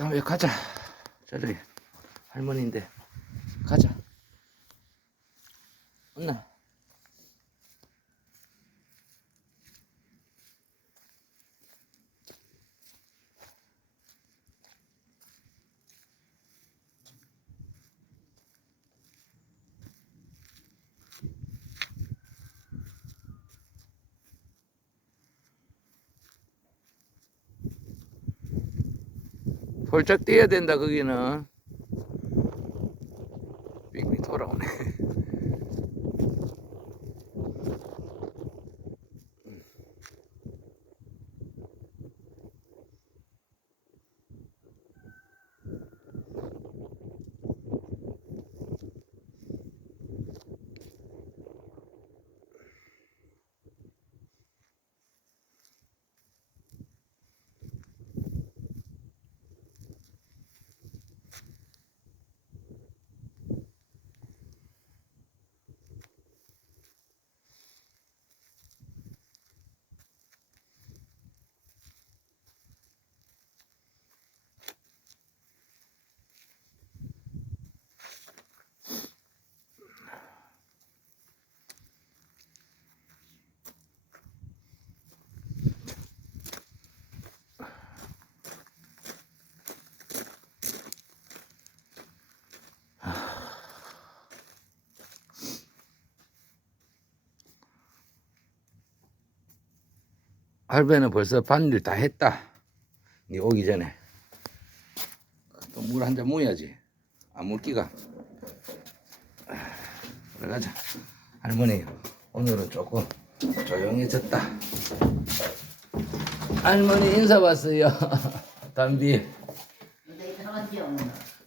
다음에 가자. 저리 할머니인데 가자. 언나. 폴짝 뛰어야 된다 거기는. 빙빙 돌아오네 할배는 벌써 반일 다 했다. 니 오기 전에. 또 물 한 잔 모여야지. 안 물기가. 아, 들어가자. 할머니 오늘은 조금 조용해졌다. 할머니 인사 왔어요? 담비.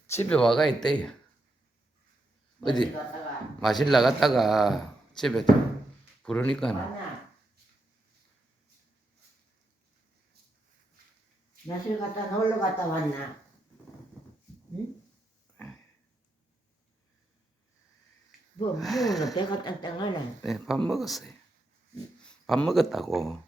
집에 와가 있대요 어디 마실 나갔다가 집에 부르니까 며칠 갔다 놀러 갔다 왔나? 응? 뭐 무는 배가 땡땡하네. 네, 밥 먹었어요 밥 먹었다고